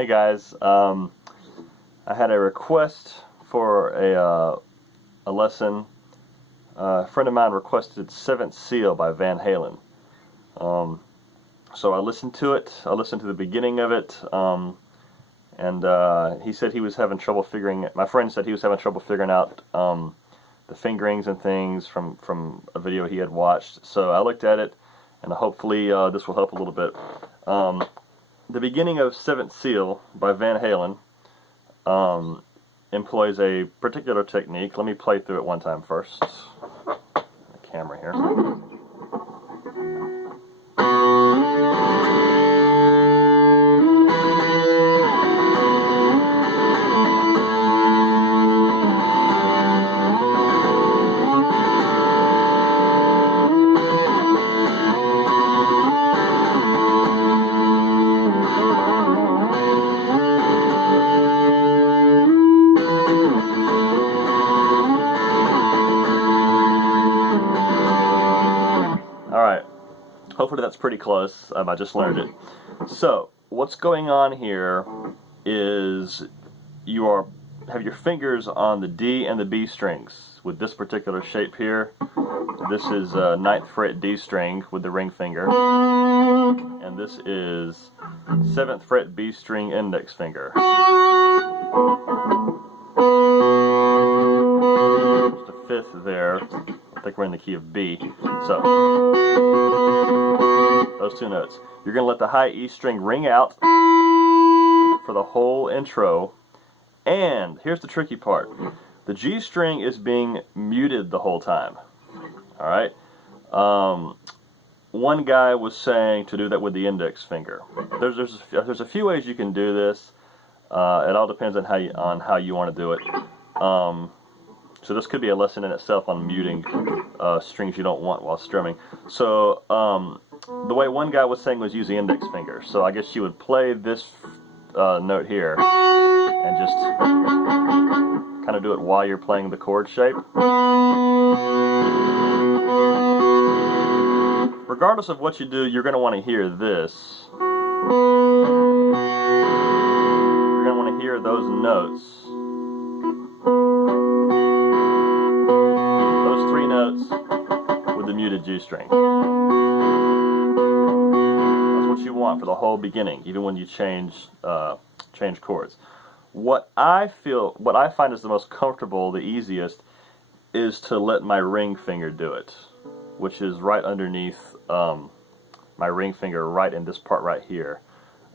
Hey guys, I had a request for a lesson. A friend of mine requested Seventh Seal by Van Halen. So I listened to it. I listened to the beginning of it, and he said he was having trouble figuring. My friend said he was having trouble figuring out the fingerings and things from a video he had watched. So I looked at it, and hopefully this will help a little bit. The beginning of Seventh Seal by Van Halen employs a particular technique. Let me play through it one time first. The camera here. Alright, hopefully that's pretty close. I just learned it. So, what's going on here is you have your fingers on the D and the B strings with this particular shape here. This is 9th fret D string with the ring finger, and this is 7th fret B string index finger. Just a fifth there. I think we're in the key of B. So, those two notes. You're going to let the high E string ring out for the whole intro. And here's the tricky part. The G string is being muted the whole time. Alright? One guy was saying to do that with the index finger. There's a few ways you can do this. It all depends on how you want to do it. So this could be a lesson in itself on muting strings you don't want while strumming. So the way one guy was saying was use the index finger. So I guess you would play this note here and just kind of do it while you're playing the chord shape. Regardless of what you do, you're going to want to hear this. You're going to want to hear those notes. With the muted G string. That's what you want for the whole beginning, even when you change chords. What I find is the most comfortable, the easiest, is to let my ring finger do it, which is right underneath my ring finger, right in this part right here.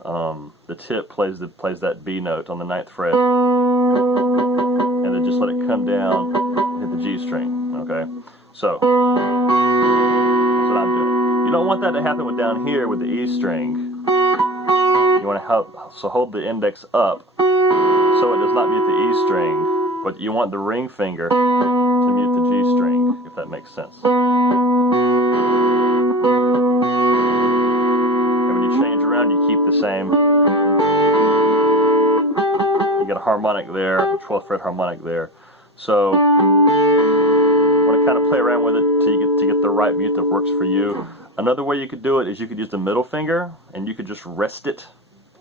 The tip plays that B note on the 9th fret, and then just let it come down and hit the G string. Okay. So, that's what I'm doing. You don't want that to happen with down here with the E string. You want to hold the index up so it does not mute the E string, but you want the ring finger to mute the G string, if that makes sense. And when you change around, you keep the same. You get a harmonic there, a 12th fret harmonic there. So, kind of play around with it to get the right mute that works for you. Another way you could do it is you could use the middle finger and you could just rest it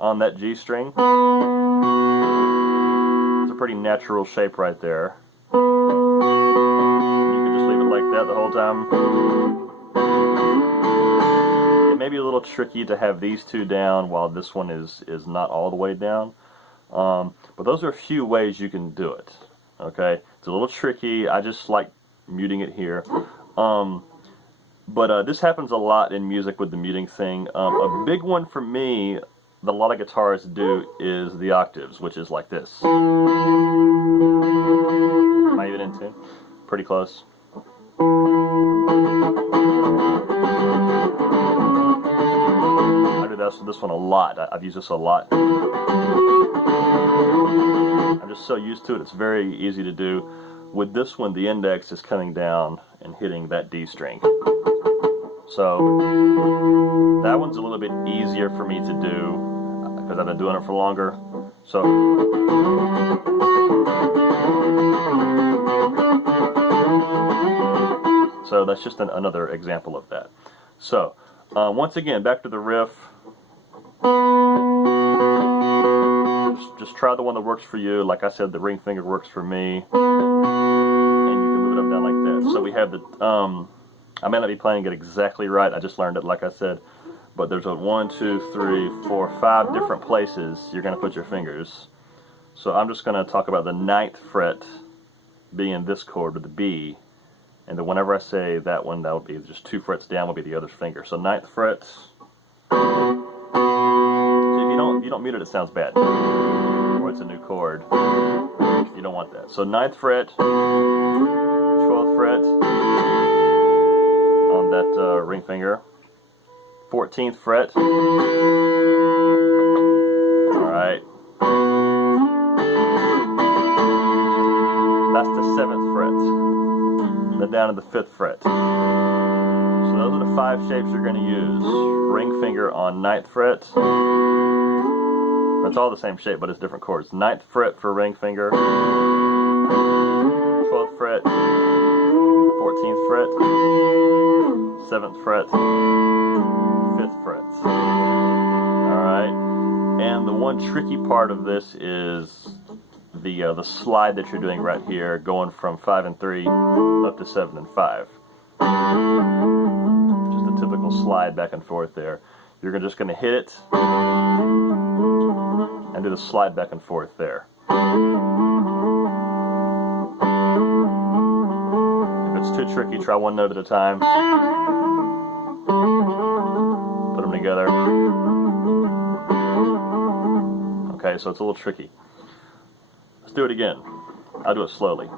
on that G string. It's a pretty natural shape right there. You could just leave it like that the whole time. It may be a little tricky to have these two down while this one is not all the way down. But those are a few ways you can do it. Okay, it's a little tricky. I just like muting it here, but this happens a lot in music with the muting thing. A big one for me that a lot of guitarists do is the octaves, which is like this. Am I even in tune? Pretty close. I do this one a lot. I've used this a lot. I'm just so used to it, it's very easy to do. With this one, the index is coming down and hitting that D string. So, that one's a little bit easier for me to do because I've been doing it for longer. So that's just another example of that. So, once again, back to the riff. try the one that works for you. Like I said, the ring finger works for me. And you can move it up and down like that. So we have the, I may not be playing it exactly right. I just learned it, like I said. But there's a 1, 2, 3, 4, 5 different places you're going to put your fingers. So I'm just going to talk about the 9th fret being this chord with the B. And then whenever I say that one, that would be just 2 frets down would be the other finger. So 9th fret. So if you don't mute it, it sounds bad. Or it's a new chord. You don't want that. So 9th fret, 12th fret on that ring finger. 14th fret. Alright. That's the 7th fret. Then down to the 5th fret. So those are the 5 shapes you're going to use. Ring finger on 9th fret. It's all the same shape, but it's different chords. 9th fret for ring finger. 12th fret. 14th fret. 7th fret. 5th fret. Alright. And the one tricky part of this is the slide that you're doing right here, going from 5 and 3 up to 7 and 5. Just a typical slide back and forth there. You're just going to hit it and do the slide back and forth there. If it's too tricky, try one note at a time. Put them together. Okay, so it's a little tricky. Let's do it again. I'll do it slowly.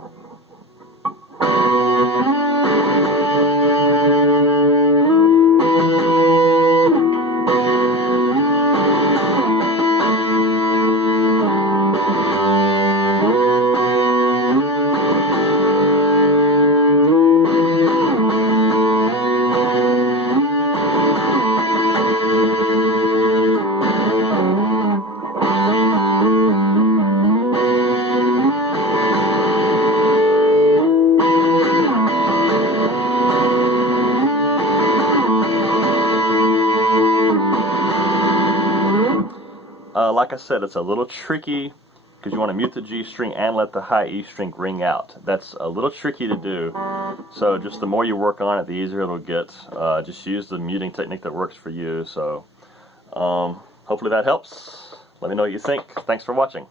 Like I said, it's a little tricky because you want to mute the G string and let the high E string ring out. That's a little tricky to do. So just the more you work on it, the easier it'll get. Just use the muting technique that works for you. So hopefully that helps. Let me know what you think. Thanks for watching.